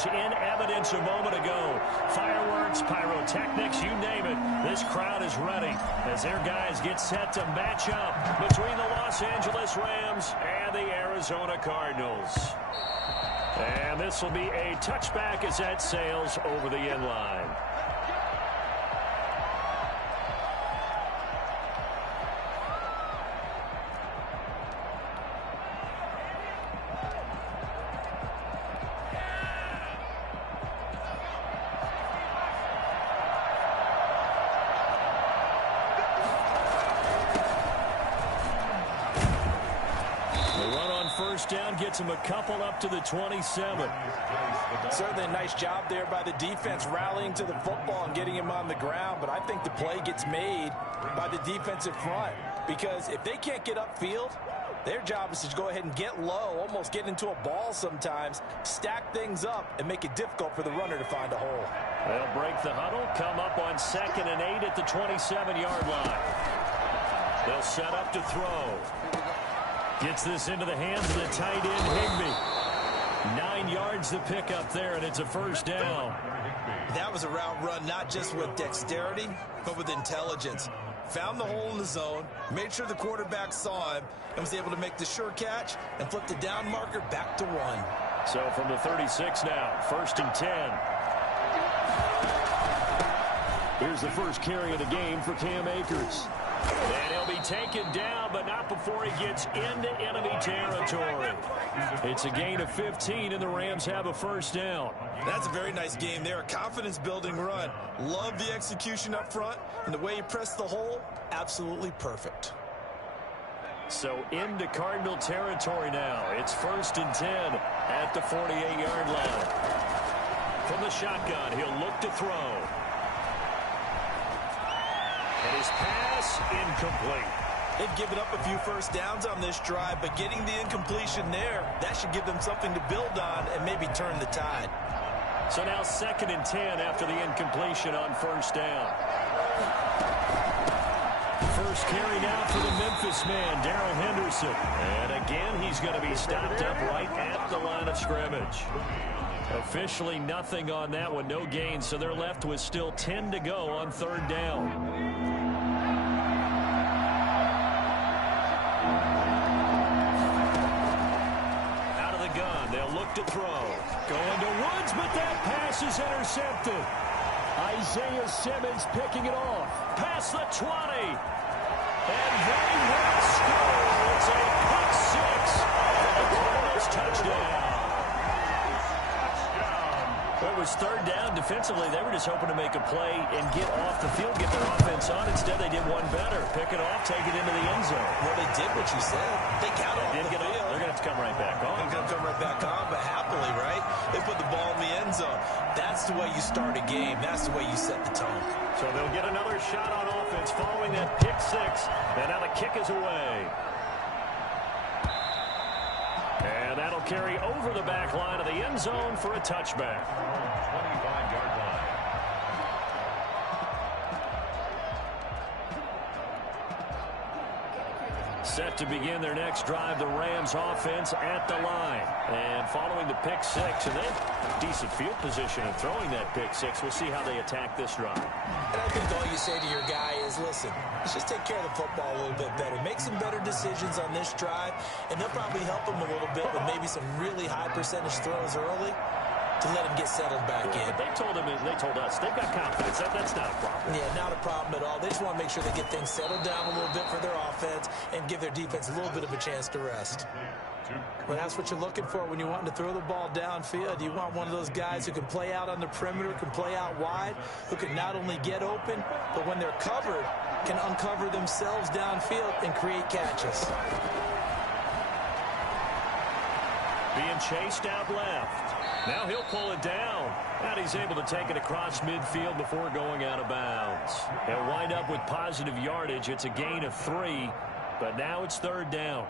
was in evidence a moment ago. Fireworks, pyrotechnics, you name it. This crowd is ready as their guys get set to match up between the Los Angeles Rams and the Arizona Cardinals. And this will be a touchback as that sails over the end line. First down gets him a couple up to the 27. Certainly a nice job there by the defense rallying to the football and getting him on the ground, but I think the play gets made by the defensive front because if they can't get upfield, their job is to go ahead and get low, almost get into a ball sometimes, stack things up, and make it difficult for the runner to find a hole. They'll break the huddle, come up on 2nd and 8 at the 27-yard line. They'll set up to throw. Gets this into the hands of the tight end, Higbee. 9 yards to pick up there, and it's a first down. That was a route run not just with dexterity, but with intelligence. Found the hole in the zone, made sure the quarterback saw him, and was able to make the sure catch and flip the down marker back to 1. So from the 36 now, 1st and 10. Here's the first carry of the game for Cam Akers. And he'll be taken down, but not before he gets into enemy territory. It's a gain of 15, and the Rams have a first down. That's a very nice game there. A confidence-building run. Love the execution up front, and the way he pressed the hole, absolutely perfect. So into Cardinal territory now. It's 1st and 10 at the 48-yard line. From the shotgun, he'll look to throw. And his pass incomplete. They've given up a few first downs on this drive, but getting the incompletion there, that should give them something to build on and maybe turn the tide. So now 2nd and 10 after the incompletion on first down. First carry now for the Memphis man, Darrell Henderson. And again, he's going to be stopped up right at the line of scrimmage. Officially nothing on that one, no gain, so they're left with still 10 to go on 3rd down. Out of the gun, they'll look to throw. Going to Woods, but that pass is intercepted. Isaiah Simmons picking it off. Past the 20. And they will score. It's a pick six. The Cardinals touchdown. Well, it was 3rd down. Defensively, they were just hoping to make a play and get off the field, get their offense on. Instead, they did one better. Pick it off, take it into the end zone. Well, they did what you said. They got off the field. They're going to have to come right back on. They're going to come right back on, but happily, right? They put the ball in the end zone. That's the way you start a game. That's the way you set the tone. So they'll get another shot on offense following that pick six. And now the kick is away. And that'll carry over the back line of the end zone for a touchback. 25-yard line. Set to begin their next drive, the Rams offense at the line. And following the pick six, and then decent field position and throwing that pick six. We'll see how they attack this drive. And I think all you say to your guy is, listen, let's just take care of the football a little bit better. Make some better decisions on this drive, and they'll probably help him a little bit with maybe some really high percentage throws early to let him get settled back in. But they told us, they've got confidence. That's not a problem. Yeah, not a problem at all. They just want to make sure they get things settled down a little bit for their offense and give their defense a little bit of a chance to rest. Well, that's what you're looking for when you're wanting to throw the ball downfield. You want one of those guys who can play out on the perimeter, can play out wide, who can not only get open, but when they're covered, can uncover themselves downfield and create catches. Being chased out left. Now he'll pull it down. And he's able to take it across midfield before going out of bounds. They'll wind up with positive yardage. It's a gain of 3, but now it's 3rd down.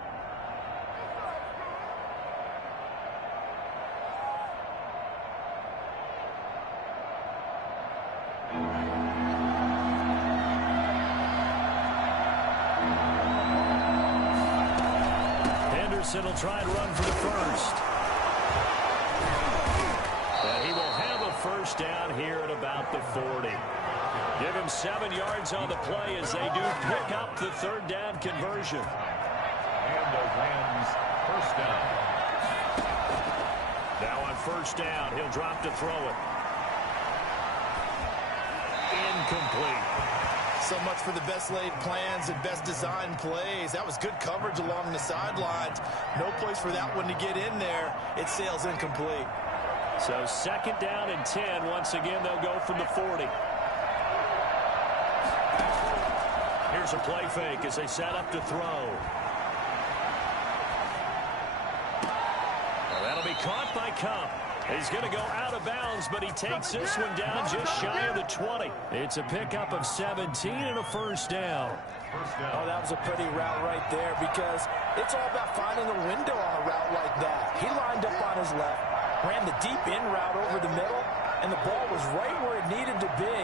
Henderson will try and run for the first. And about the 40. Give him 7 yards on the play as they do pick up the third down conversion. And the Rams first down. Now on first down, he'll drop to throw it. Incomplete. So much for the best laid plans and best designed plays. That was good coverage along the sidelines. No place for that one to get in there. It sails incomplete. So second down and 10. Once again, they'll go from the 40. Here's a play fake as they set up to throw. Well, that'll be caught by Cup. He's going to go out of bounds, but he takes this one down just shy of the 20. It's a pickup of 17 and a first down. Oh, that was a pretty route right there because it's all about finding a window on a route like that. He lined up on his left, ran the deep in route over the middle, and the ball was right where it needed to be.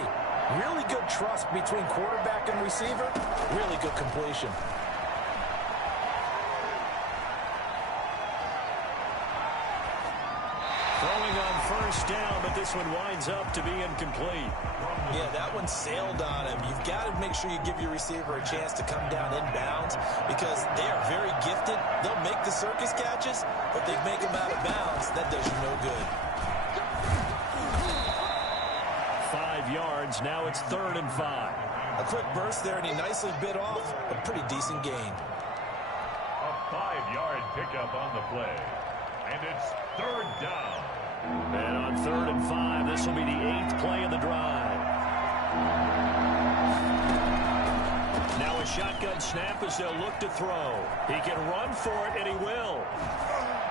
Really good trust between quarterback and receiver. Really good completion. Throwing on first down, but this one winds up to be incomplete. Yeah, that one sailed on him. You've got to make sure you give your receiver a chance to come down inbounds because they are very gifted. They'll make the circus catches, but they make them out of bounds. That does you no good. 5 yards. Now it's 3rd and 5. A quick burst there, and he nicely bit off a pretty decent gain. A 5-yard pickup on the play. And it's 3rd down. And on 3rd and 5, this will be the 8th play of the drive. Now a shotgun snap as they'll look to throw. He can run for it, and he will.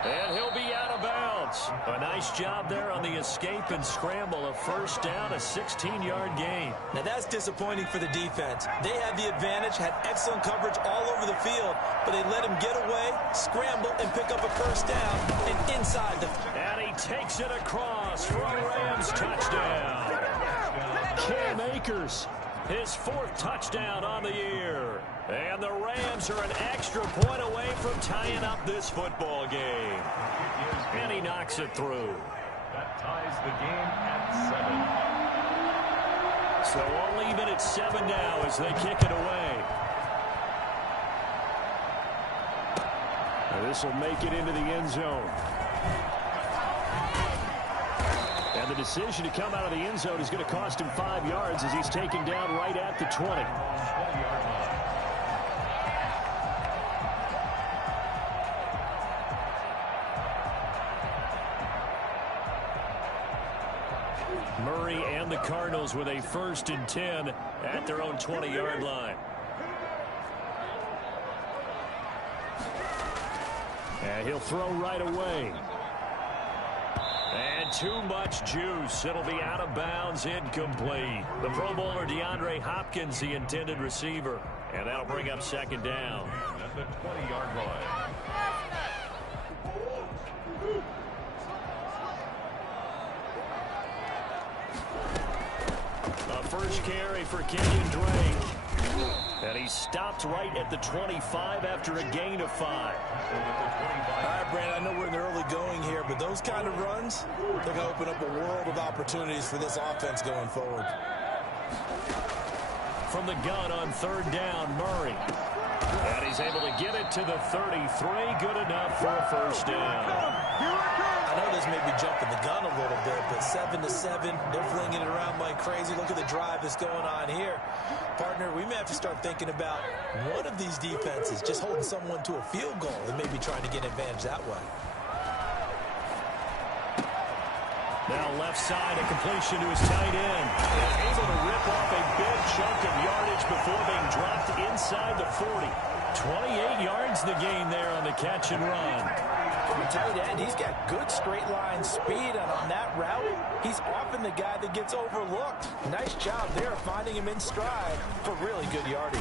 And he'll be out of bounds. A nice job there on the escape and scramble. A first down, a 16-yard gain. Now that's disappointing for the defense. They had the advantage, had excellent coverage all over the field, but they let him get away, scramble, and pick up a first down and inside the... And he takes it across for a Rams touchdown. Cam Akers, his 4th touchdown on the year. And the Rams are an extra point away from tying up this football game. And he knocks it through. That ties the game at 7. So all even at 7 now as they kick it away. This will make it into the end zone. And the decision to come out of the end zone is going to cost him 5 yards as he's taken down right at the 20. 20-yard line. Murray and the Cardinals with a 1st and 10 at their own 20-yard line. And he'll throw right away. And too much juice. It'll be out of bounds, incomplete. The Pro Bowler DeAndre Hopkins, the intended receiver. And that'll bring up 2nd down. At the 20-yard line. First carry for Kenyon Drake. And he stopped right at the 25 after a gain of 5. All right, Brandon, I know we're in the early going here, but those kind of runs, they're going to open up a world of opportunities for this offense going forward. From the gun on 3rd down, Murray. And he's able to get it to the 33. Good enough for a first down. I know this may be jumping the gun a little bit, but 7-7, they're flinging it around like crazy. Look at the drive that's going on here. Partner, we may have to start thinking about one of these defenses just holding someone to a field goal and maybe trying to get an advantage that way. Now left side, a completion to his tight end. Able to rip off a big chunk of yardage before being dropped inside the 40. 28 yards the gain there on the catch and run. From a tight end, he's got good straight line speed, and on that route, he's often the guy that gets overlooked. Nice job there finding him in stride for really good yardage.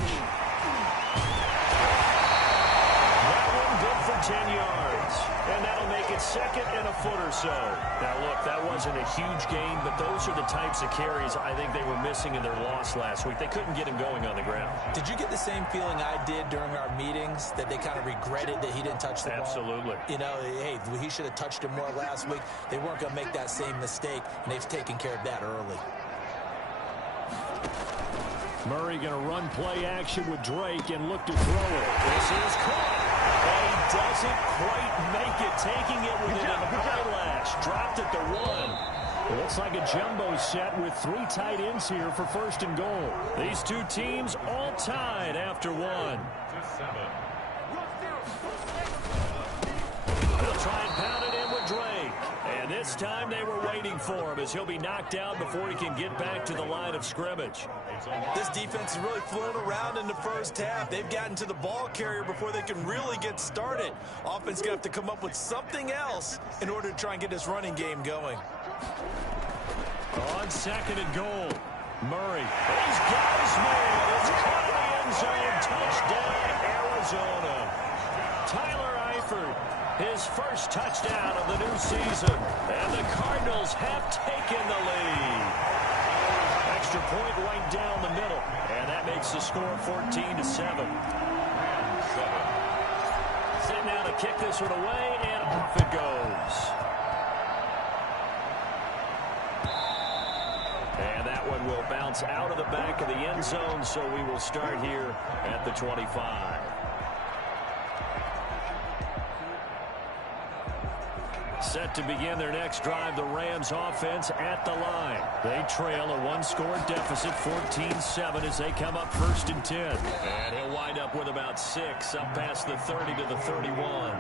That one good for 10 yards. And that'll make it 2nd and a foot or so. Now, look, that wasn't a huge gain, but those are the types of carries I think they were missing in their loss last week. They couldn't get him going on the ground. Did you get the same feeling I did during our meetings, that they kind of regretted that he didn't touch the ball? Absolutely. You know, hey, he should have touched him more last week. They weren't going to make that same mistake, and they've taken care of that early. Murray going to run play action with Drake and look to throw it. This is caught. And he doesn't quite make it, taking it within an eyelash. Dropped at the 1. It looks like a jumbo set with 3 tight ends here for first and goal. These two teams all tied after 1. They'll try and pound it in with Drake. And this time they were waiting for him as he'll be knocked out before he can get back to the line of scrimmage. This defense has really flown around in the first half. They've gotten to the ball carrier before they can really get started. Offense going to have to come up with something else in order to try and get this running game going. On second and goal, Murray. He's got his man. It's caught in the end zone. Touchdown, Arizona. Tyler Eifert, his first touchdown of the new season. And the Cardinals have taken the lead. Extra point right down the middle. And that makes the score 14-7. Set now to kick this one away, and off it goes. And that one will bounce out of the back of the end zone, so we will start here at the 25. Set to begin their next drive, the Rams offense at the line. They trail a 1-score deficit, 14-7, as they come up first and 10. And he'll wind up with about 6 up past the 30 to the 31.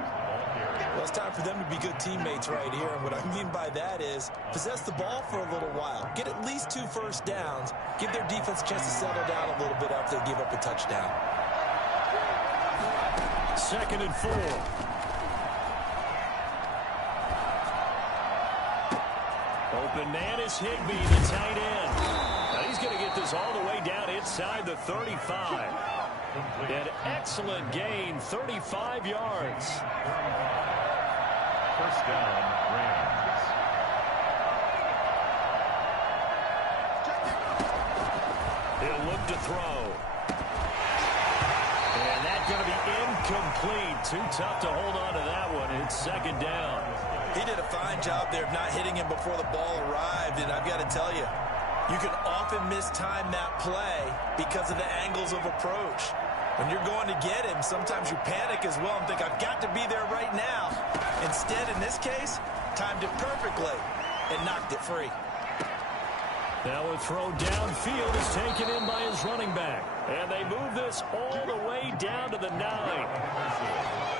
Well, it's time for them to be good teammates right here. And what I mean by that is possess the ball for a little while. Get at least 2 first downs. Give their defense a chance to settle down a little bit after they give up a touchdown. Second and 4. Open man is Higbee, the tight end. Now he's going to get this all the way down inside the 35. An excellent gain, 35 yards. First down, Rams. He'll look to throw. And that's going to be incomplete. Too tough to hold on to that one. It's second down. He did a fine job there of not hitting him before the ball arrived, and I've got to tell you, you can often mistime that play because of the angles of approach. When you're going to get him, sometimes you panic as well and think, I've got to be there right now. Instead, in this case, timed it perfectly and knocked it free. Now a throw downfield is taken in by his running back. And they move this all the way down to the 9.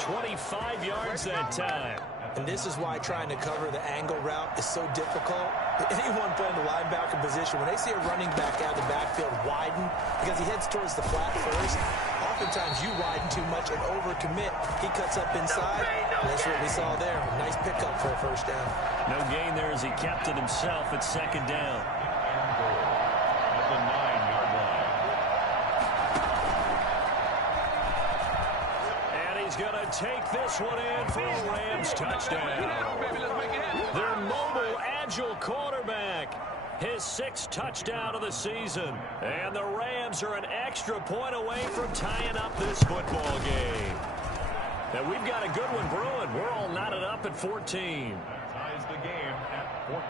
25 yards that time. And this is why trying to cover the angle route is so difficult. Anyone playing the linebacker position, when they see a running back out of the backfield widen because he heads towards the flat first, oftentimes you widen too much and overcommit. He cuts up inside, and that's what we saw there. Nice pickup for a first down. No gain there as he kept it himself at second down. At the 9-yard line. And he's going to take this one in for a Rams touchdown. Their mobile, agile quarterback, his 6th touchdown of the season. And the Rams are an extra point away from tying up this football game. And we've got a good one brewing. We're all knotted up at 14. That ties the game at 14.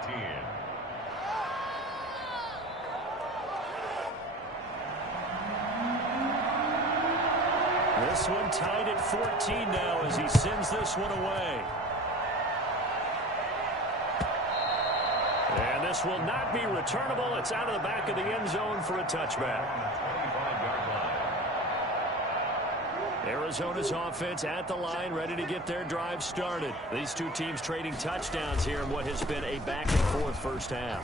This one tied at 14 now as he sends this one away. And this will not be returnable. It's out of the back of the end zone for a touchback. 25-yard line. Arizona's offense at the line, ready to get their drive started. These two teams trading touchdowns here in what has been a back-and-forth first half.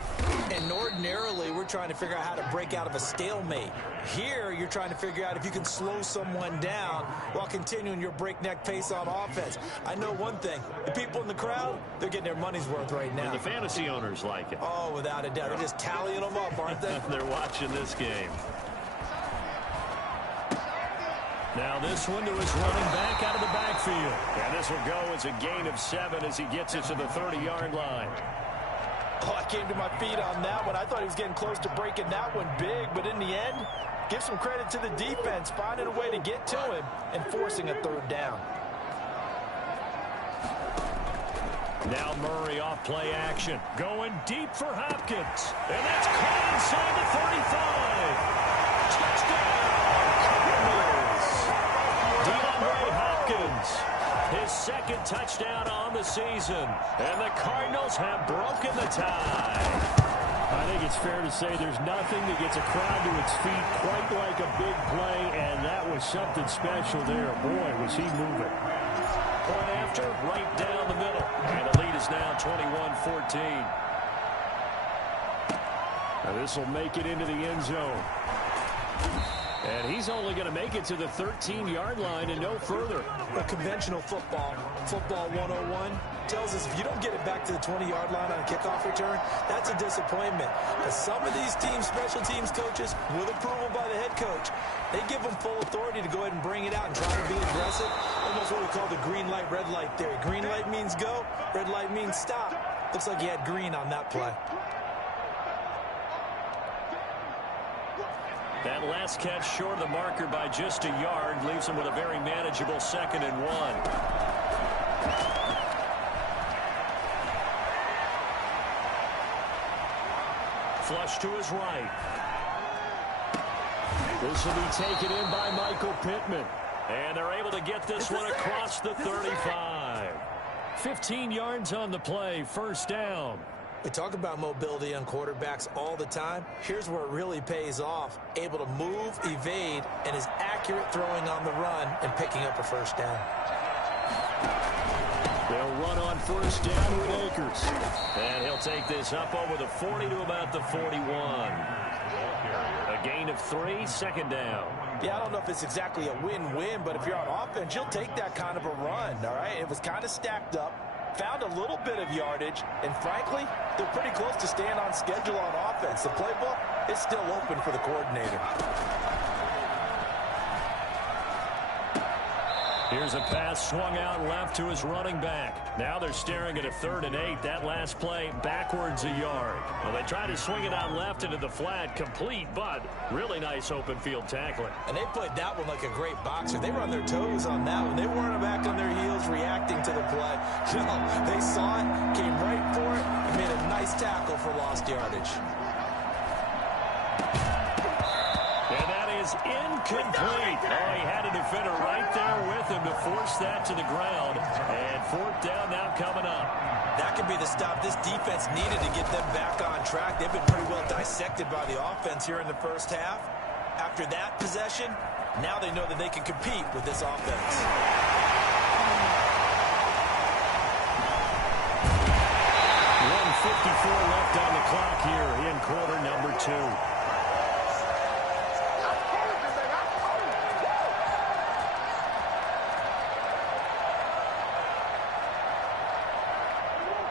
And ordinarily, we're trying to figure out how to break out of a stalemate. Here, you're trying to figure out if you can slow someone down while continuing your breakneck pace on offense. I know one thing. The people in the crowd, they're getting their money's worth right now. And the fantasy owners like it. Oh, without a doubt. They're just tallying them up, aren't they? They're watching this game. Now this one to his running back out of the backfield. And this will go as a gain of 7 as he gets it to the 30-yard line. Oh, I came to my feet on that one. I thought he was getting close to breaking that one big, but in the end, give some credit to the defense, finding a way to get to him and forcing a third down. Now Murray off play action. Going deep for Hopkins. And that's caught inside the 35. Touchdown, Cardinals. DeAndre Hopkins. His second touchdown on the season. And the Cardinals have broken the tie. I think it's fair to say there's nothing that gets a crowd to its feet quite like a big play, and that was something special there. Boy, was he moving. Point after, right down the middle. And the lead is now 21-14. Now this will make it into the end zone. And he's only going to make it to the 13-yard line and no further. A conventional football 101, tells us if you don't get it back to the 20-yard line on a kickoff return, that's a disappointment. Because some of these teams, special teams coaches, with approval by the head coach, they give them full authority to go ahead and bring it out and try to be aggressive. Almost what we call the green light, red light theory. Green light means go, red light means stop. Looks like he had green on that play. That last catch short of the marker by just a yard leaves him with a very manageable 2nd and 1. Flush to his right. This will be taken in by Michael Pittman. And they're able to get this one across the 35. 15 yards on the play, first down. We talk about mobility on quarterbacks all the time. Here's where it really pays off. Able to move, evade, and is accurate throwing on the run and picking up a first down. They'll run on first down with Akers. And he'll take this up over the 40 to about the 41. A gain of 3, second down. Yeah, I don't know if it's exactly a win-win, but if you're on offense, you'll take that kind of a run, all right? It was kind of stacked up. Found a little bit of yardage, and frankly, they're pretty close to staying on schedule on offense. The playbook is still open for the coordinator. Here's a pass swung out left to his running back. Now they're staring at a 3rd and 8. That last play backwards a yard. Well, they try to swing it out left into the flat, complete, but really nice open field tackling. And they played that one like a great boxer. They were on their toes on that one. They weren't back on their heels reacting to the play. No, they saw it, came right for it, and made a nice tackle for lost yardage. And that is incomplete. Oh, he had a defender right there with him to force that to the ground. And 4th down now coming up. That could be the stop this defense needed to get them back on track. They've been pretty well dissected by the offense here in the first half. After that possession, now they know that they can compete with this offense. 1:54 left on the clock here in quarter number 2.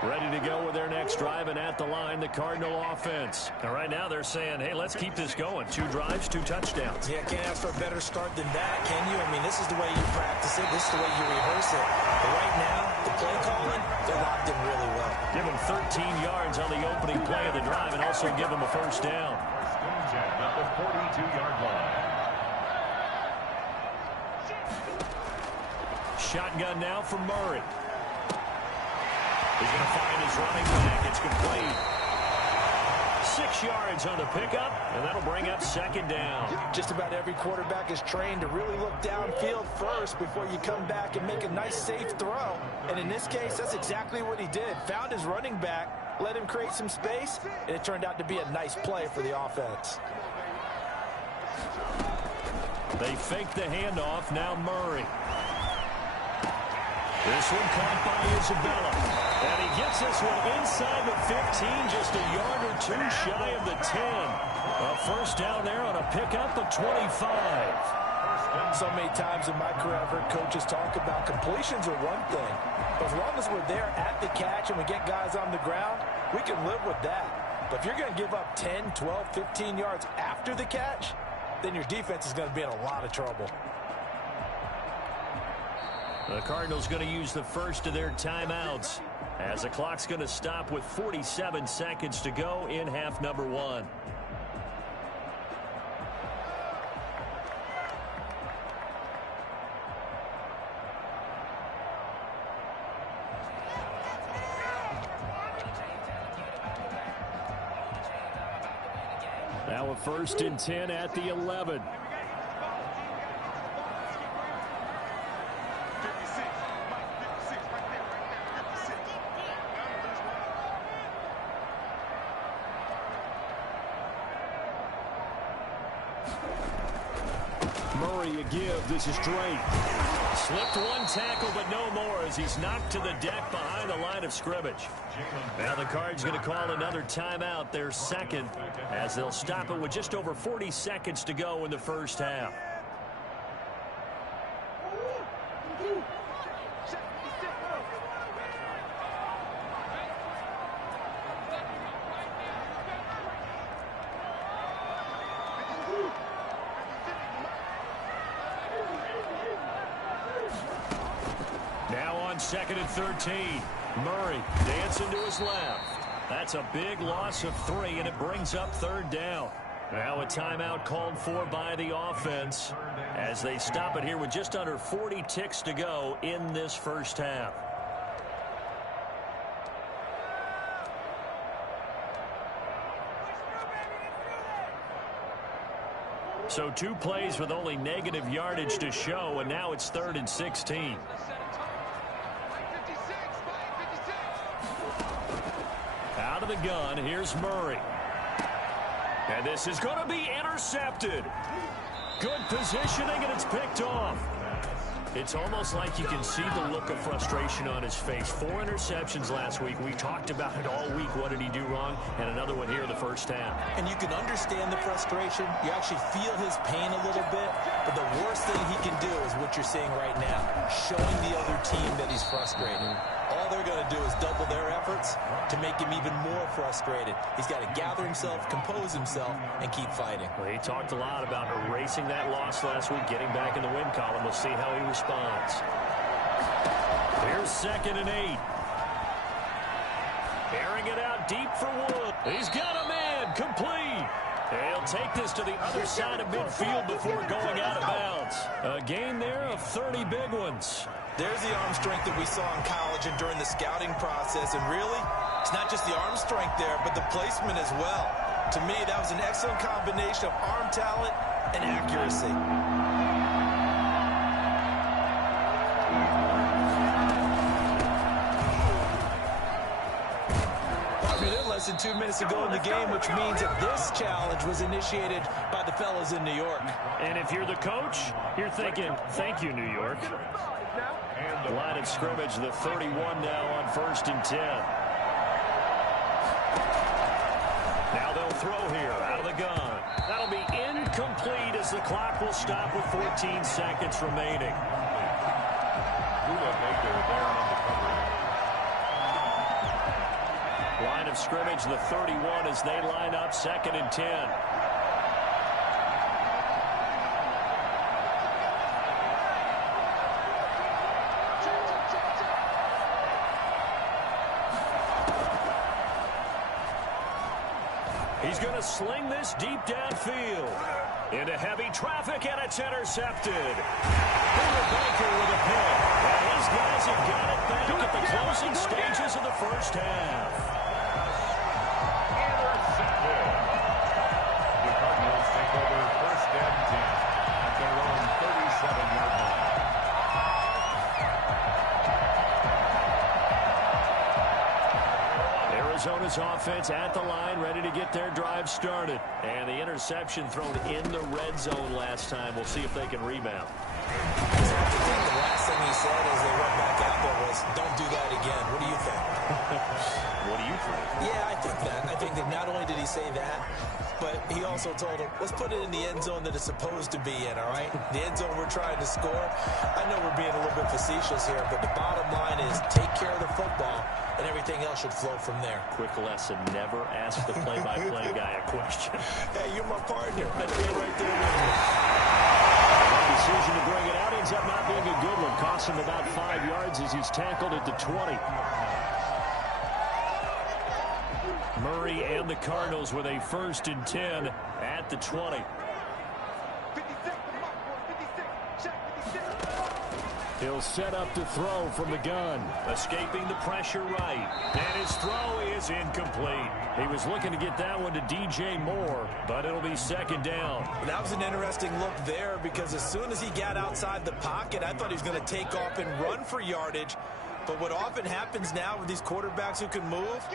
Ready to go with their next drive, and at the line, the Cardinal offense. And right now they're saying, hey, let's keep this going. 2 drives, 2 touchdowns. Yeah, can't ask for a better start than that, can you? I mean, this is the way you practice it. This is the way you rehearse it. But right now, the play calling, they're locked in really well. Give them 13 yards on the opening play of the drive and also give them a first down. At the 42-yard line. Shotgun now for Murray. He's going to find his running back. It's complete. 6 yards on the pickup, and that'll bring up 2nd down. Just about every quarterback is trained to really look downfield first before you come back and make a nice, safe throw. And in this case, that's exactly what he did. Found his running back, let him create some space, and it turned out to be a nice play for the offense. They fake the handoff. Now Murray. This one caught by Isabella. And he gets this one inside the 15, just a yard or 2 shy of the 10. A first down there on a pickup of 25. So many times in my career, I've heard coaches talk about completions are one thing. But as long as we're there at the catch and we get guys on the ground, we can live with that. But if you're going to give up 10, 12, 15 yards after the catch, then your defense is going to be in a lot of trouble. The Cardinals going to use the first of their timeouts as the clock's going to stop with 47 seconds to go in half number 1. Now a 1st and 10 at the 11. Murray a give. This is Drake. Slipped one tackle, but no more as he's knocked to the deck behind the line of scrimmage. Now the Cards going to call another timeout, their second, as they'll stop it with just over 40 seconds to go in the first half. Now on 2nd and 13. Murray dancing to his left. That's a big loss of 3, and it brings up 3rd down. Now a timeout called for by the offense as they stop it here with just under 40 ticks to go in this first half. So 2 plays with only negative yardage to show, and now it's 3rd and 16. Out of the gun, here's Murray. And this is going to be intercepted. Good positioning, and it's picked off. It's almost like you can see the look of frustration on his face. 4 interceptions last week. We talked about it all week. What did he do wrong? And another one here in the first half. And you can understand the frustration. You actually feel his pain a little bit. But the worst thing he can do is what you're seeing right now, showing the other team that he's frustrated. All they're going to do is double their efforts to make him even more frustrated. He's got to gather himself, compose himself, and keep fighting. Well, he talked a lot about erasing that loss last week, getting back in the win column. We'll see how he responds. Here's 2nd and 8. Airing it out deep for Wood. He's got a man complete. He'll take this to the other side of midfield before going out of bounds. A gain there of 30 big ones. There's the arm strength that we saw in college and during the scouting process. And really, it's not just the arm strength there, but the placement as well. To me, that was an excellent combination of arm talent and accuracy. Less than 2 minutes ago in the game, which means that this challenge was initiated by the fellas in New York. And if you're the coach, you're thinking, thank you, New York. Line of scrimmage, the 31 now on 1st and 10. Now they'll throw here out of the gun. That'll be incomplete as the clock will stop with 14 seconds remaining. Line of scrimmage, the 31 as they line up 2nd and 10. He's going to sling this deep downfield. Into heavy traffic, and it's intercepted. Peter Baker with a pick. And his guys have got it back at the closing stages of the first half. Intercepted. The Cardinals take over 1st and 10 at their own 37-yard line. Arizona's offense at the line, ready to get their drive started. And the interception thrown in the red zone last time. We'll see if they can rebound. The last thing he said as they went back out there was, don't do that again. What do you think? What do you think? Yeah, I think that. I think that not only did he say that, but he also told him, let's put it in the end zone that it's supposed to be in, all right? The end zone we're trying to score. I know we're being a little bit facetious here, but the bottom line is take care of the football, and everything else should flow from there. Quick lesson, never ask the play-by-play guy a question. Hey, you're my partner. I'd be right there with you. That decision to bring it out ends up not being a good one. Costs him about 5 yards as he's tackled at the 20. Murray and the Cardinals with a 1st and 10 at the 20. He'll set up to throw from the gun. Escaping the pressure right. And his throw is incomplete. He was looking to get that one to DJ Moore, but it'll be second down. That was an interesting look there because as soon as he got outside the pocket, I thought he was going to take off and run for yardage. But what often happens now with these quarterbacks who can move,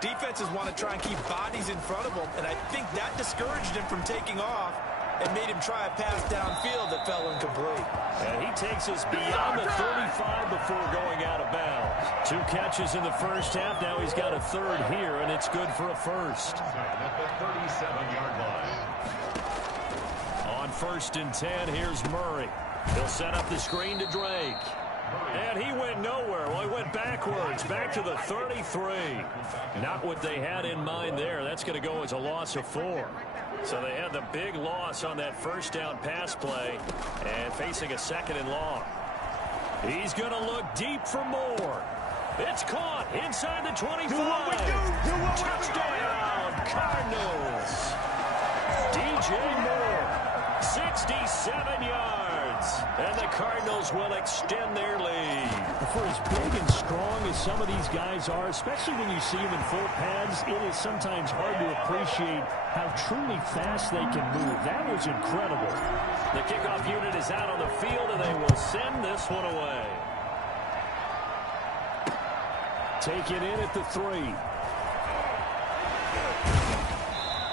defenses want to try and keep bodies in front of them, and I think that discouraged him from taking off and made him try a pass downfield that fell incomplete. And he takes us beyond the 35 before going out of bounds. 2 catches in the first half. Now he's got a third here, and it's good for a first. At the 37-yard line. On 1st and 10, here's Murray. He'll set up the screen to Drake. And he went nowhere. Well, he went backwards, back to the 33. Not what they had in mind there. That's going to go as a loss of 4. So they had the big loss on that first down pass play and facing a 2nd and long. He's going to look deep for Moore. It's caught inside the 25. Touchdown, Cardinals. DJ Moore, 67 yards. And the Cardinals will extend their lead. For as big and strong as some of these guys are, especially when you see them in full pads, it is sometimes hard to appreciate how truly fast they can move. That was incredible. The kickoff unit is out on the field, and they will send this one away. Taken in at the 3.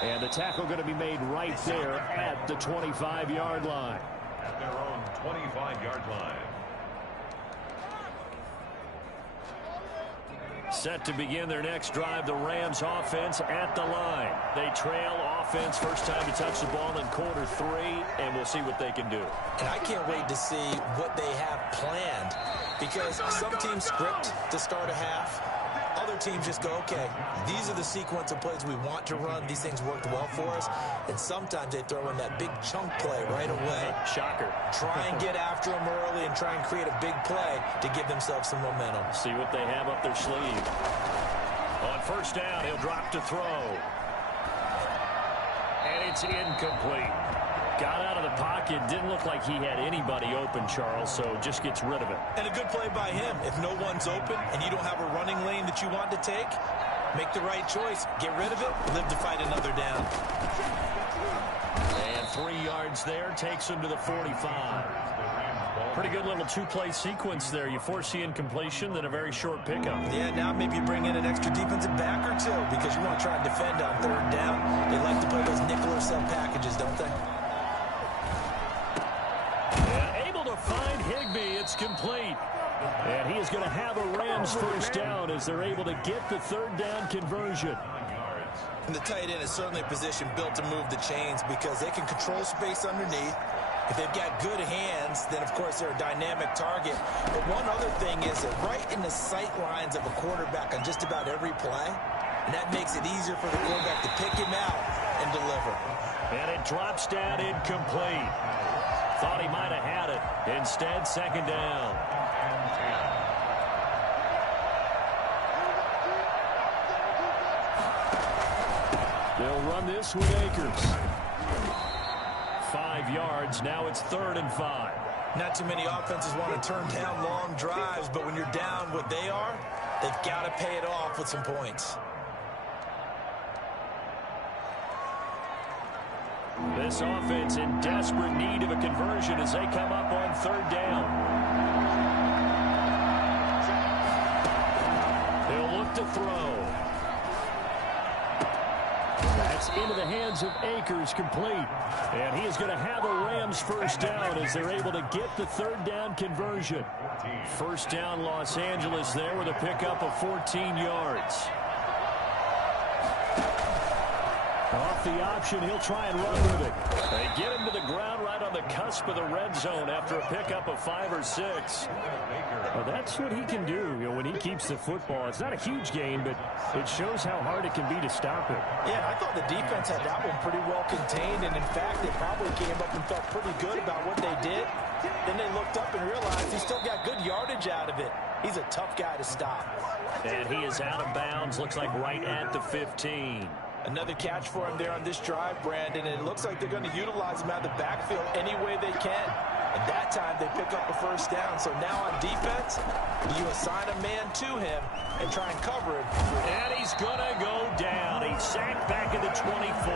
And the tackle going to be made right there at the 25-yard line. At their own 25-yard line. Set to begin their next drive, the Rams offense at the line. They trail offense, first time to touch the ball in quarter 3, and we'll see what they can do. And I can't wait to see what they have planned because some teams script to start a half. Other teams just go, okay, these are the sequence of plays we want to run. These things worked well for us. And sometimes they throw in that big chunk play right away. Shocker. Try and get after them early and try and create a big play to give themselves some momentum. See what they have up their sleeve. On first down, he'll drop to throw. And it's incomplete. Got out of the pocket. Didn't look like he had anybody open, Charles, so just gets rid of it. And a good play by him. If no one's open and you don't have a running lane that you want to take, make the right choice. Get rid of it. Live to fight another down. And 3 yards there. Takes him to the 45. Pretty good little 2-play sequence there. You force the incompletion, then a very short pickup. Yeah, now maybe you bring in an extra defensive back or 2 because you want to try and defend on 3rd down. They like to play those nickel or sub packages, don't they? It's complete. And he is going to have a Rams first down as they're able to get the 3rd down conversion. And the tight end is certainly a position built to move the chains because they can control space underneath. If they've got good hands, then of course they're a dynamic target. But one other thing is that right in the sight lines of a quarterback on just about every play, and that makes it easier for the quarterback to pick him out and deliver. And it drops down incomplete. Thought he might have had it. Instead, 2nd down. They'll run this with Akers. 5 yards. Now it's 3rd and 5. Not too many offenses want to turn down long drives, but when you're down what they are, they've got to pay it off with some points. This offense in desperate need of a conversion as they come up on 3rd down. He'll look to throw. That's into the hands of Akers, complete. And he is going to have a Rams first down as they're able to get the 3rd down conversion. First down Los Angeles there with a pickup of 14 yards. Off the option, he'll try and run with it. They get him to the ground right on the cusp of the red zone after a pickup of 5 or 6. Well, that's what he can do, when he keeps the football. It's not a huge gain, but it shows how hard it can be to stop it. Yeah, I thought the defense had that one pretty well contained, and in fact, they probably came up and felt pretty good about what they did. Then they looked up and realized he still got good yardage out of it. He's a tough guy to stop. And he is out of bounds, looks like right at the 15. Another catch for him there on this drive, Brandon, and it looks like they're going to utilize him out of the backfield any way they can. And that time they pick up a first down. So now on defense, you assign a man to him and try and cover him. And he's going to go down. He's sacked back at the 24.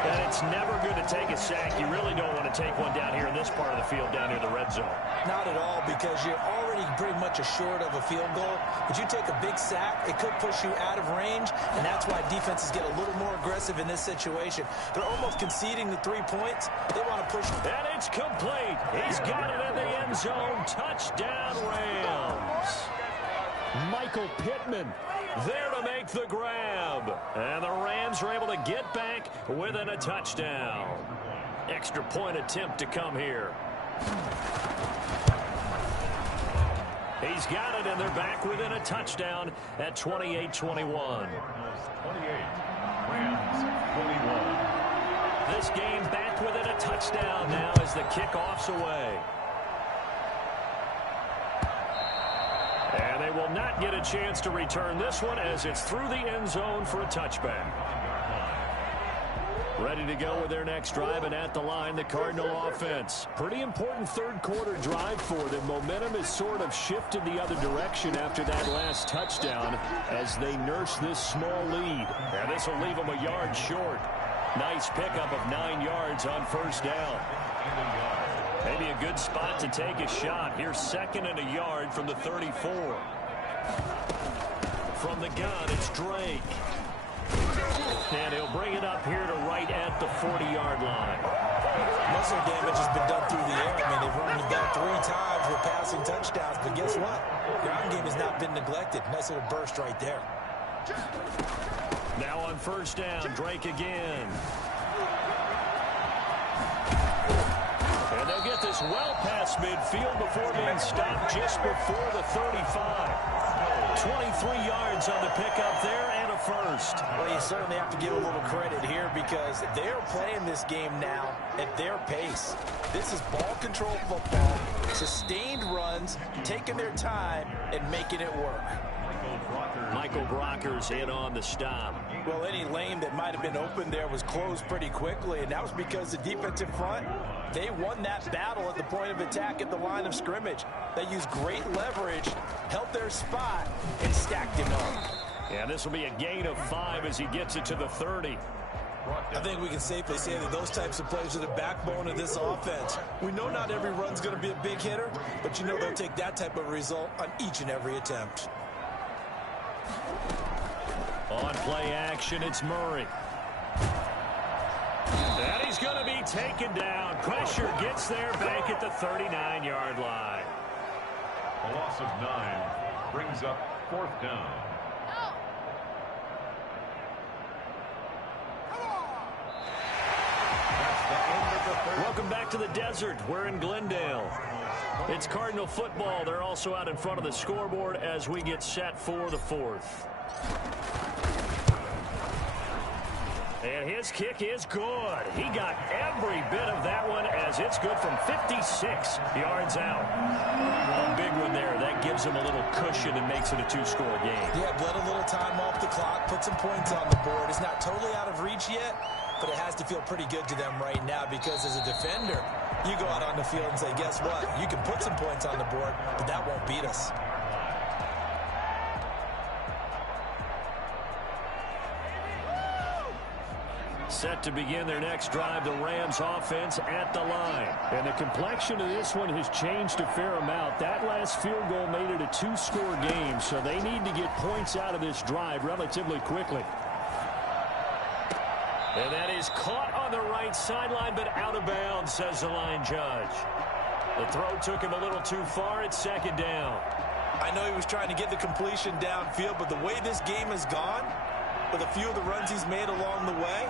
And it's never good to take a sack. You really don't want to take one down here in this part of the field, down near the red zone. Not at all, because you're already pretty much assured of a field goal. But you take a big sack, it could push you out of range, and that's why defenses get a little more aggressive in this situation. They're almost conceding the 3 points. They want to push. And it's complete. He's got it in the end zone. Touchdown, Rams. Michael Pittman there to make the grab. And the Rams are able to get back within a touchdown. Extra point attempt to come here. He's got it, and they're back within a touchdown at 28-21. 28, Rams 21. This game back within a touchdown now as the kickoff's away. And they will not get a chance to return this one as it's through the end zone for a touchback. Ready to go with their next drive, and at the line, the Cardinal offense. Pretty important third quarter drive for them. Momentum has sort of shifted the other direction after that last touchdown as they nurse this small lead. And this will leave them a yard short. Nice pickup of 9 yards on first down. Maybe a good spot to take a shot. Here's 2nd and a yard from the 34. From the gun, it's Drake. And he'll bring it up here to right at the 40-yard line. Muscle damage has been done through the air. I mean, they've run the ball 3 times with passing touchdowns, but guess what? Ground game has not been neglected. Nice little burst right there. Now on first down, Drake again. And they'll get this well past midfield before being stopped just before the 35. 23 yards on the pickup there and a first. Well, you certainly have to give a little credit here because they're playing this game now at their pace. This is ball control football, sustained runs, taking their time and making it work. Michael Brocker's in on the stop. Well, any lane that might have been open there was closed pretty quickly, and that was because the defensive front, they won that battle at the point of attack at the line of scrimmage. They used great leverage, held their spot, and stacked him up. Yeah, this will be a gain of 5 as he gets it to the 30. I think we can safely say that those types of plays are the backbone of this offense. We know not every run's going to be a big hitter, but you know they'll take that type of result on each and every attempt. On play action, it's Murray. And he's going to be taken down. Pressure gets there back at the 39-yard line. A loss of 9 brings up 4th down. Welcome back to the desert. We're in Glendale. It's Cardinal football. They're also out in front of the scoreboard as we get set for the 4th. And his kick is good. He got every bit of that one as it's good from 56 yards out. A big one there. That gives him a little cushion and makes it a 2-score game. Yeah, bled a little time off the clock, put some points on the board. It's not totally out of reach yet, but it has to feel pretty good to them right now because as a defender, you go out on the field and say, guess what? You can put some points on the board, but that won't beat us. Set to begin their next drive, the Rams offense at the line. And the complexion of this one has changed a fair amount. That last field goal made it a 2-score game, so they need to get points out of this drive relatively quickly. And that is caught on the right sideline, but out of bounds, says the line judge. The throw took him a little too far. It's 2nd down. I know he was trying to get the completion downfield, but the way this game has gone, with a few of the runs he's made along the way,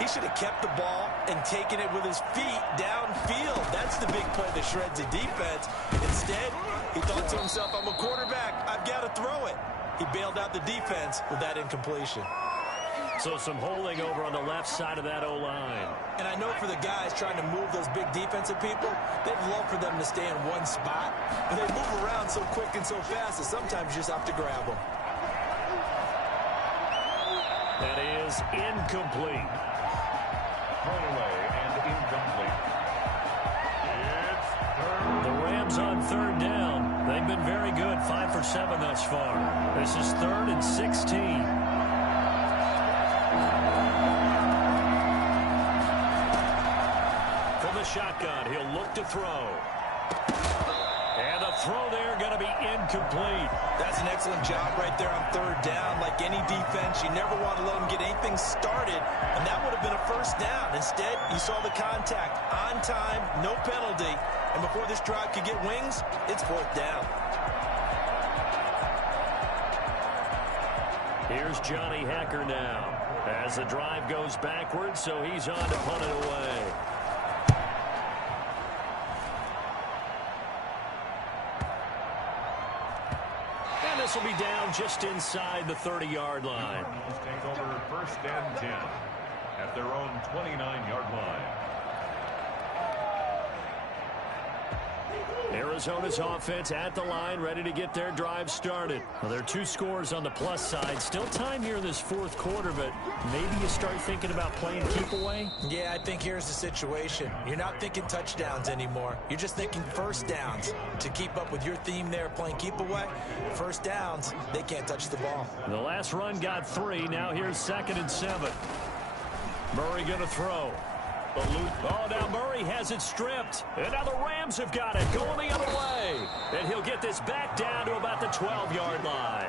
he should have kept the ball and taken it with his feet downfield. That's the big play that shreds the defense. Instead, he thought to himself, I'm a quarterback. I've got to throw it. He bailed out the defense with that incompletion. So some holding over on the left side of that O-line. And I know for the guys trying to move those big defensive people, they'd love for them to stay in one spot. But they move around so quick and so fast that sometimes you just have to grab them. That is incomplete. Thrown away and incomplete. It's third. The Rams on third down. They've been very good, 5 for 7 thus far. This is 3rd and 16. From the shotgun, he'll look to throw. And the throw there going to be incomplete. That's an excellent job right there on third down. Like any defense, you never want to let them get anything started, and that would have been a first down. Instead, you saw the contact on time, no penalty, and before this drive could get wings, it's 4th down. Here's Johnny Hacker now as the drive goes backwards, so he's on to punt it away. This will be down just inside the 30-yard line. Cardinals take over 1st and 10 at their own 29-yard line. Arizona's offense at the line, ready to get their drive started. Well, there are 2 scores on the plus side. Still time here in this 4th quarter, but maybe you start thinking about playing keep away? Yeah, I think here's the situation. You're not thinking touchdowns anymore. You're just thinking first downs. To keep up with your theme there, playing keep away, first downs, they can't touch the ball. The last run got 3. Now here's 2nd and 7. Murray going to throw. Oh, now Murray has it stripped. And now the Rams have got it going the other way. And he'll get this back down to about the 12-yard line.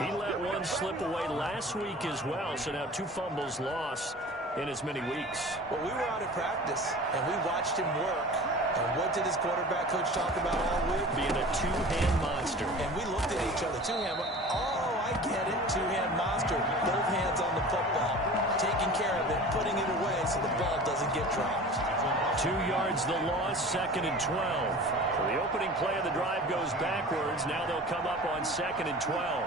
He let one slip away last week as well, so now 2 fumbles lost in as many weeks. Well, we were out at practice, and we watched him work. And what did his quarterback coach talk about all week? Being a 2-hand monster. And we looked at each other. 2-hand. Oh, I get it. 2-hand monster. Both hands on the football. Taking care of it, putting it away so the ball doesn't get dropped. 2 yards the loss, 2nd and 12. So the opening play of the drive goes backwards. Now they'll come up on 2nd and 12.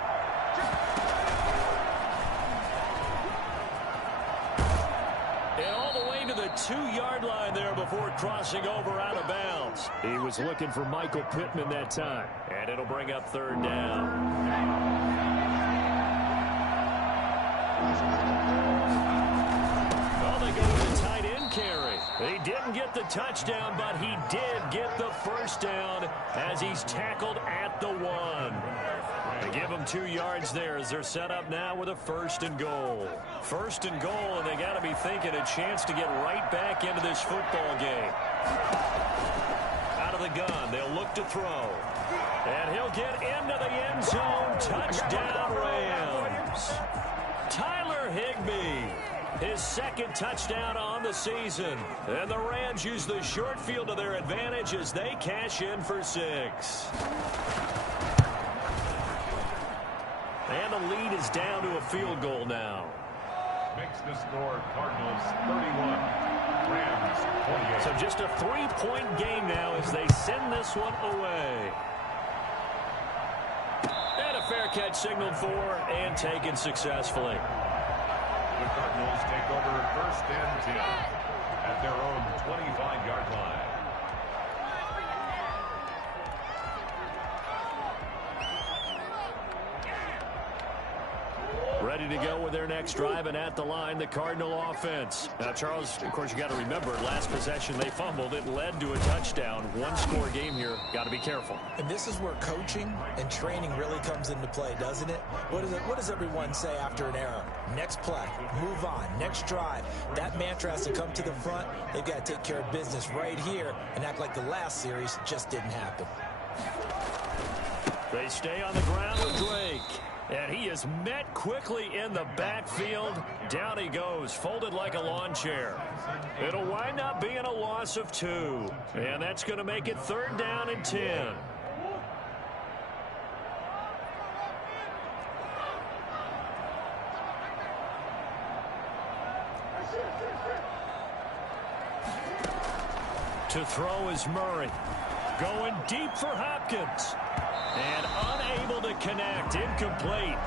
And all the way to the 2-yard line there before crossing over out of bounds. He was looking for Michael Pittman that time. And it'll bring up 3rd down. Well, they go with a tight end carry. He didn't get the touchdown, but he did get the first down as he's tackled at the 1. They give him 2 yards there as they're set up now with a 1st and goal. 1st and goal, and they got to be thinking a chance to get right back into this football game. Out of the gun, they'll look to throw. And he'll get into the end zone. Touchdown, Rams. Tyler Higbee, his 2nd touchdown on the season. And the Rams use the short field to their advantage as they cash in for 6. And the lead is down to a field goal now. Makes the score Cardinals 31, Rams 28. So just a 3-point game now as they send this one away. And a fair catch signaled for and taken successfully. The Cardinals take over 1st and 10 at their own 25-yard line. Ready to go with their next drive, and at the line, the Cardinal offense. Now, Charles, of course, you got to remember, last possession they fumbled. It led to a touchdown. 1-score game here. Got to be careful. And this is where coaching and training really comes into play, doesn't it? What does everyone say after an error? Next play, move on, next drive. That mantra has to come to the front. They've got to take care of business right here and act like the last series just didn't happen. They stay on the ground with Drake. And he is met quickly in the backfield. Down he goes, folded like a lawn chair. It'll wind up being a loss of 2. And that's going to make it 3rd down and 10. To throw is Murray. Going deep for Hopkins. And unable to connect. Incomplete.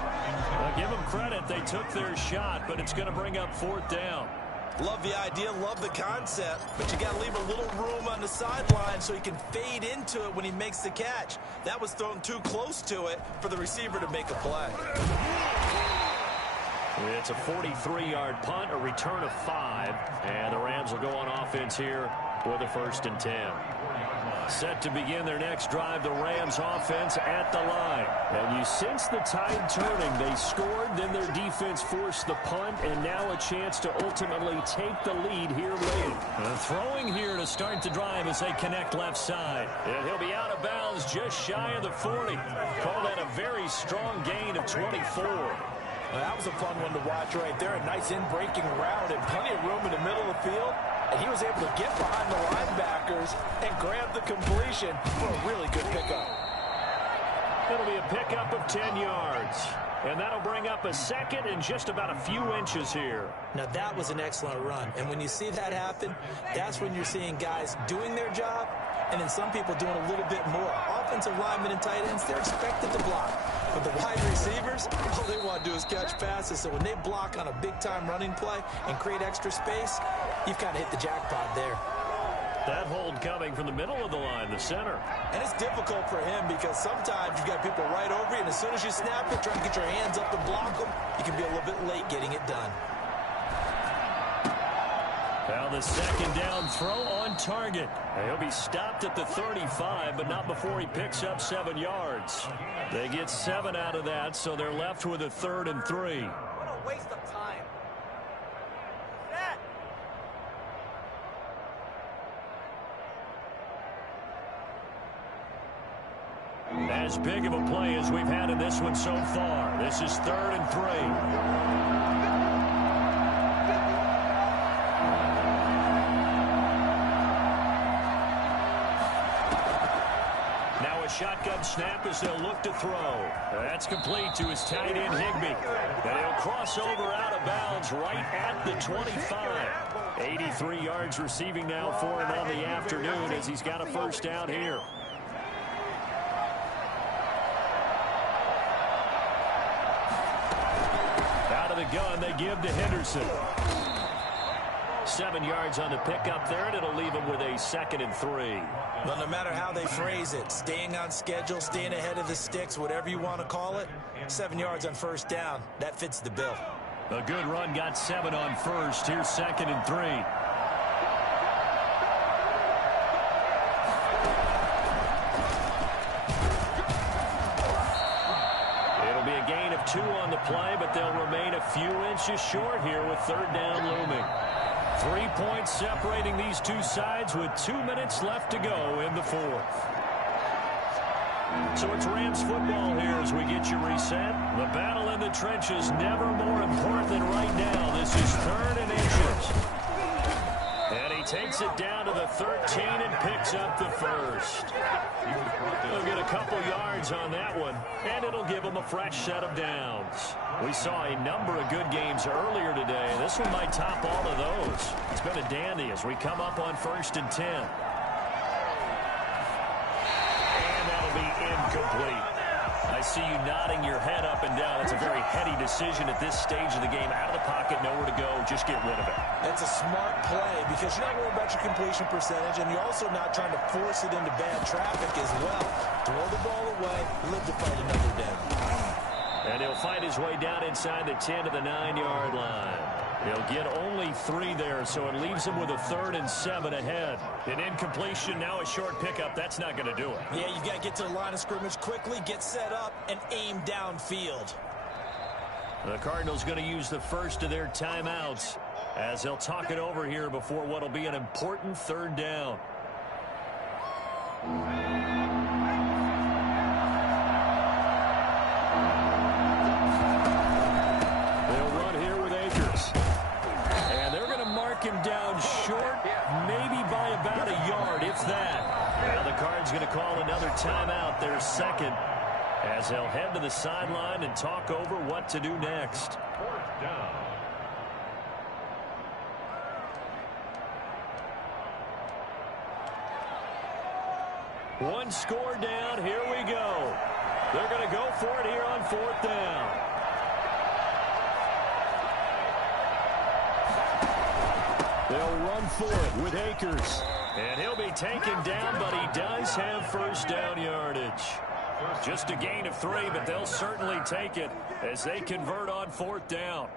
Well, give them credit. They took their shot, but it's going to bring up 4th down. Love the idea, love the concept, but you got to leave a little room on the sideline so he can fade into it when he makes the catch. That was thrown too close to it for the receiver to make a play. It's a 43-yard punt, a return of 5, and the Rams will go on offense here with a 1st and 10. Set to begin their next drive, the Rams offense at the line. And you sense the tide turning. They scored, then their defense forced the punt, and now a chance to ultimately take the lead here late. Throwing here to start the drive as they connect left side. And he'll be out of bounds just shy of the 40. Call that a very strong gain of 24. Well, that was a fun one to watch right there. A nice in-breaking route and plenty of room in the middle of the field. And he was able to get behind the linebackers and grab the completion for a really good pickup. It'll be a pickup of 10 yards. And that'll bring up a 2nd and just about a few inches here. Now, that was an excellent run. And when you see that happen, that's when you're seeing guys doing their job and then some people doing a little bit more. Offensive linemen and tight ends, they're expected to block. But the wide receivers, all they want to do is catch passes. So when they block on a big-time running play and create extra space, you've kind of hit the jackpot there. That hold coming from the middle of the line, the center. And it's difficult for him because sometimes you've got people right over you, and as soon as you snap it, trying to get your hands up to block them, you can be a little bit late getting it done. Now the 2nd down throw on target. He'll be stopped at the 35, but not before he picks up 7 yards. They get 7 out of that, so they're left with a 3rd and 3. What a waste of time. As big of a play as we've had in this one so far. This is 3rd and 3. Shotgun snap as they'll look to throw. That's complete to his tight end, Higbee. And he'll cross over out of bounds right at the 25. 83 yards receiving now for him on the afternoon as he's got a 1st down here. Out of the gun, they give to Henderson. 7 yards on the pickup there, and it'll leave him with a 2nd and 3. Well, no matter how they phrase it, staying on schedule, staying ahead of the sticks, whatever you want to call it, 7 yards on 1st down, that fits the bill. A good run, got 7 on 1st. Here's 2nd and 3. It'll be a gain of 2 on the play, but they'll remain a few inches short here with 3rd down looming. 3 points separating these two sides with 2 minutes left to go in the 4th. So it's Rams football here as we get you reset. The battle in the trenches never more important than right now. This is 3rd and inches. And he takes it down to the 13 and picks up the 1st. He'll get a couple yards on that one, and it'll give him a fresh set of downs. We saw a number of good games earlier today. This one might top all of those. It's been a dandy as we come up on 1st and 10. And that'll be incomplete. I see you nodding your head up and down. It's a very heady decision at this stage of the game. Out of the pocket, nowhere to go. Just get rid of it. That's a smart play because you're not worried about your completion percentage, and you're also not trying to force it into bad traffic as well. Throw the ball away, live to fight another day. And he'll fight his way down inside the 10 to the 9-yard line. He'll get only 3 there, so it leaves him with a 3rd and 7 ahead. An incompletion, now a short pickup. That's not going to do it. Yeah, you've got to get to the line of scrimmage quickly, get set up, and aim downfield. The Cardinals going to use the first of their timeouts as they'll talk it over here before what will be an important 3rd down. Him down short, maybe by about a yard, if that. Now the Cards going to call another timeout, their 2nd, as they'll head to the sideline and talk over what to do next. 4th down. One score down, here we go. They're going to go for it here on 4th down. They'll run for it with Akers. And he'll be taken down, but he does have 1st down yardage. Just a gain of 3, but they'll certainly take it as they convert on 4th down.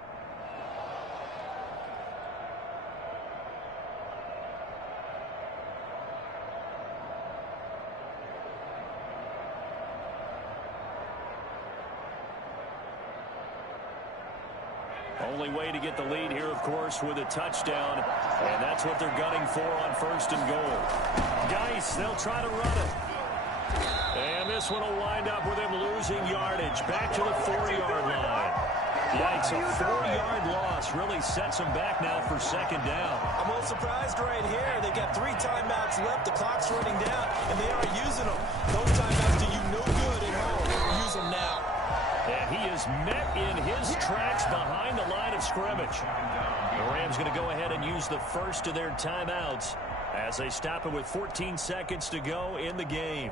Only way to get the lead here, of course, with a touchdown. And that's what they're gunning for on 1st and goal. Geis, they'll try to run it. And this one will wind up with him losing yardage. Back to the 4-yard line. Yikes, a 4-yard loss really sets him back now for 2nd down. I'm a little surprised right here. They got 3 timeouts left. The clock's running down, and they are using them. Those timeouts do you no good at home. Use them now. And he is met in his tracks behind the line of scrimmage. The Rams going to go ahead and use the first of their timeouts as they stop it with 14 seconds to go in the game.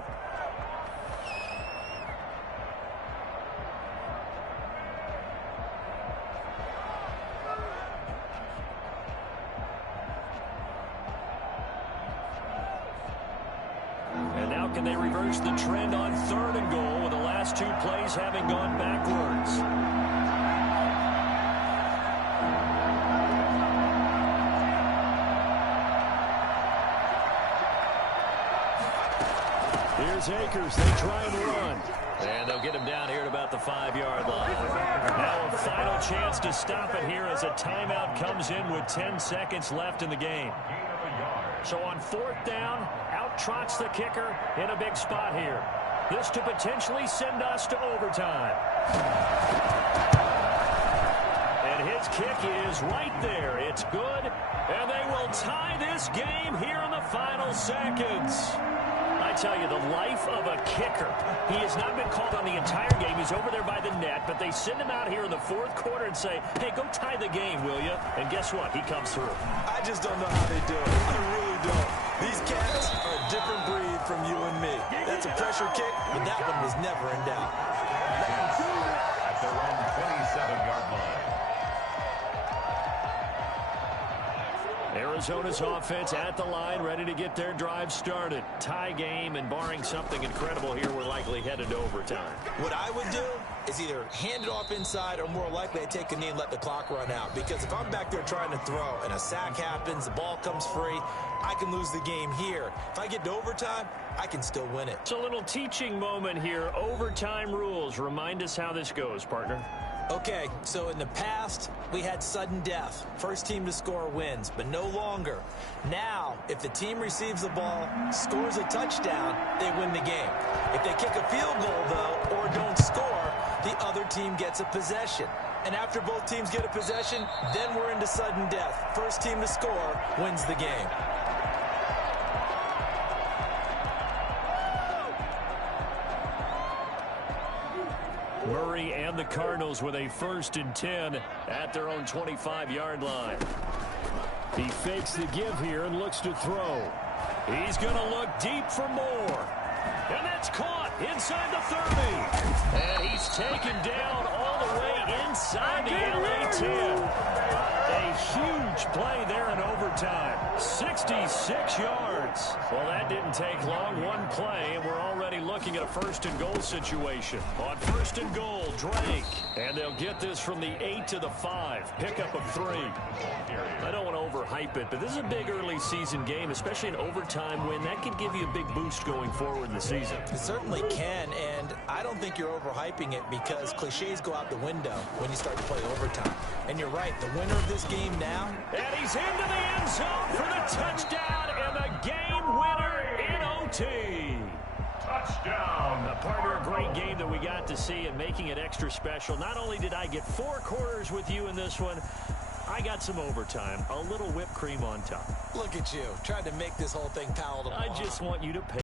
And now can they reverse the trend on 3rd and goal with the last 2 plays having gone backwards? Here's Akers. They try and run. And they'll get him down here at about the 5-yard line. Now a final chance to stop it here as a timeout comes in with 10 seconds left in the game. So on 4th down, out trots the kicker in a big spot here. This to potentially send us to overtime. And his kick is right there. It's good. And they will tie this game here in the final seconds. I tell you, the life of a kicker. He has not been called on the entire game. He's over there by the net, but they send him out here in the 4th quarter and say, hey, go tie the game, will you? And guess what? He comes through. I just don't know how they do it. I really don't. These cats are a different breed from you and me. That's a pressure kick, but that one was never in doubt. At their own 27-yard line. Arizona's offense at the line, ready to get their drive started. Tie game, and barring something incredible here, we're likely headed to overtime. What I would do is either hand it off inside or more likely I take a knee and let the clock run out. Because if I'm back there trying to throw and a sack happens, the ball comes free, I can lose the game here. If I get to overtime, I can still win it. It's a little teaching moment here. Overtime rules. Remind us how this goes, partner. Okay, so in the past, we had sudden death. First team to score wins, but no longer. Now, if the team receives the ball, scores a touchdown, they win the game. If they kick a field goal, though, or don't score, the other team gets a possession. And after both teams get a possession, then we're into sudden death. First team to score wins the game. Murray and the Cardinals with a 1st and 10 at their own 25-yard line. He fakes the give here and looks to throw. He's going to look deep for more. And that's caught inside the 30. And he's taken down all the way inside the LA 10. A huge play there in overtime. 66 yards. Well, that didn't take long. One play, and we're already looking at a 1st and goal situation. On 1st and goal, Drake. And they'll get this from the 8 to the 5. Pickup of 3. I don't want to overhype it, but this is a big early season game, especially an overtime win. That could give you a big boost going forward in the season. It certainly can, and I don't think you're overhyping it because cliches go out the window when you start to play overtime. And you're right, the winner of this game now. And he's into the end zone for the touchdown and the game winner in OT. Touchdown. Partner, a great game that we got to see and making it extra special. Not only did I get 4 quarters with you in this one, I got some overtime, a little whipped cream on top. Look at you, trying to make this whole thing palatable. I just want you to pay